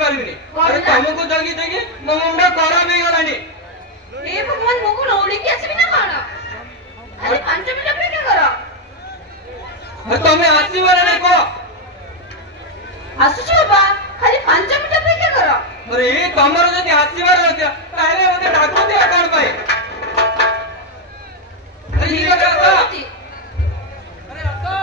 पारिबिनी अरे तुमको जगी जगी मो मुंडा खराब हो गलानी ए भगवान मो को उड़ी के आसीबी ना माना अरे 5 मिनिट अपेक्षा करो अरे तुम आसीबार नहीं को आसुची बाबा खाली 5 मिनिट अपेक्षा करो अरे तमरो जदी आसीबार नथिया ताले मते डाको दिया कोन पाए अरे ये क्या था अरे आता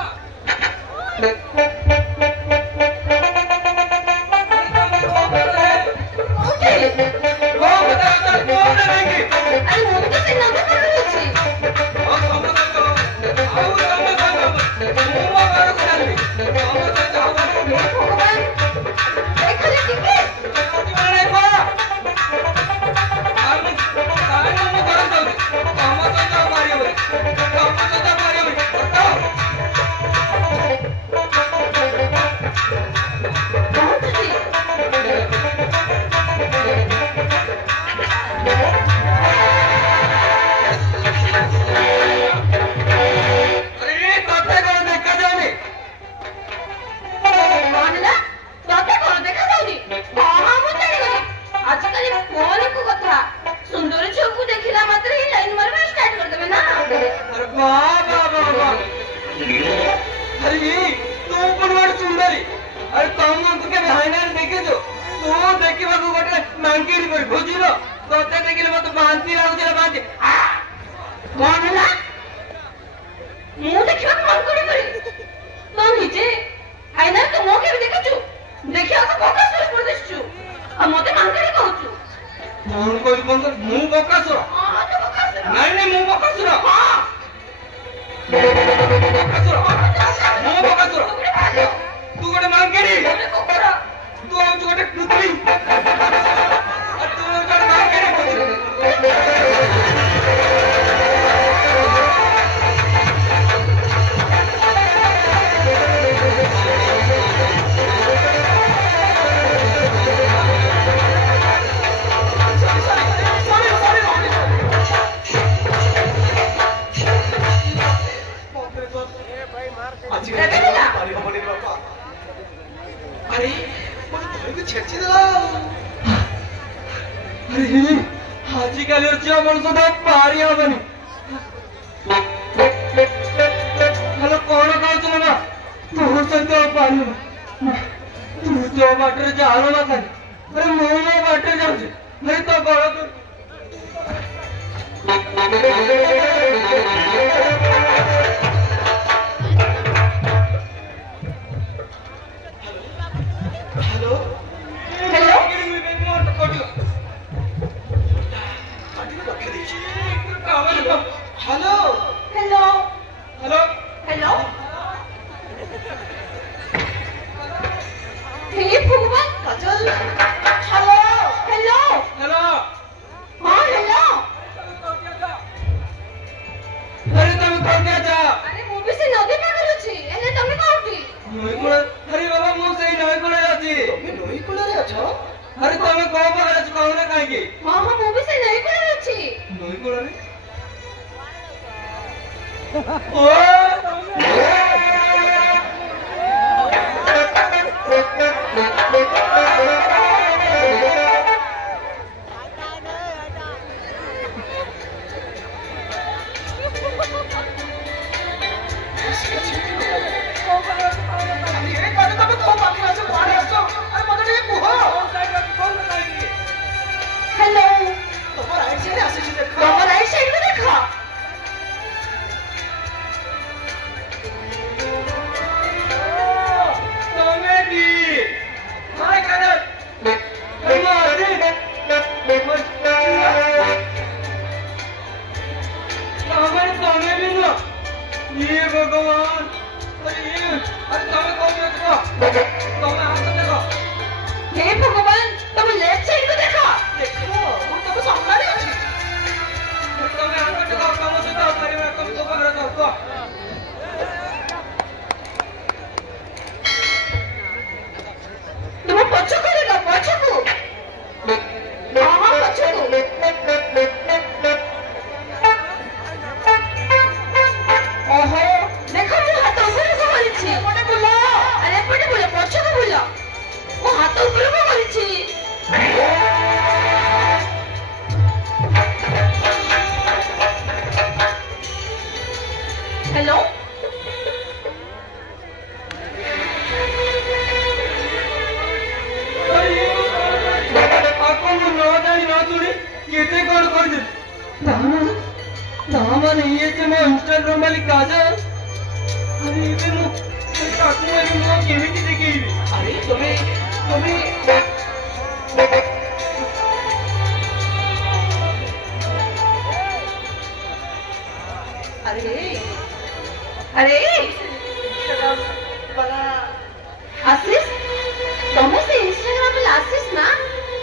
ହାତ ଉପରକୁ କରିଛି हेलो आपको मु न जानी न सुनी केते कौन कर दे दामन ये जे मो इंस्टाग्राम वाली काजल अरे ये मु ताकू वाली मु केमिति देखिबी अरे तुम्हें अरे आशीष तुम से इंस्टाग्राम पे आशीष ना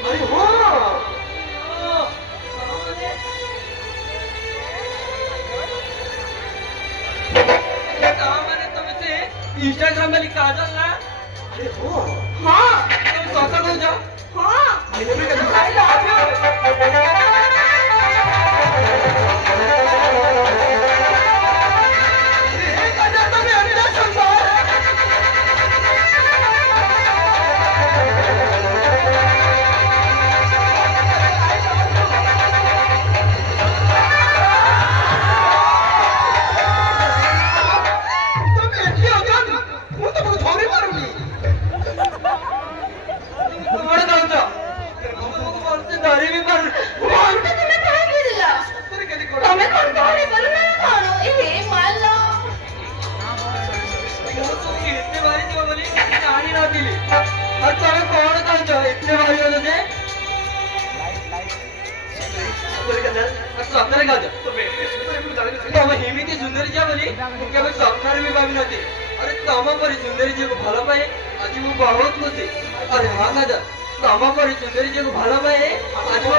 अरे हाँ दामन तुमसे इंस्टाग्राम वाली काजल ना अरे हो हाँ तुम सौसा हो जाओ हाँ आई लव यू हिमिति सुंदरी जा बोली केवल स्वप्न भी भावी नथी अरे तम परी सुंदरी जी को भल पाए आज मु बहुत खुशी अरे हाँ दादा तम परी सुंदरी जी को भल पाए आज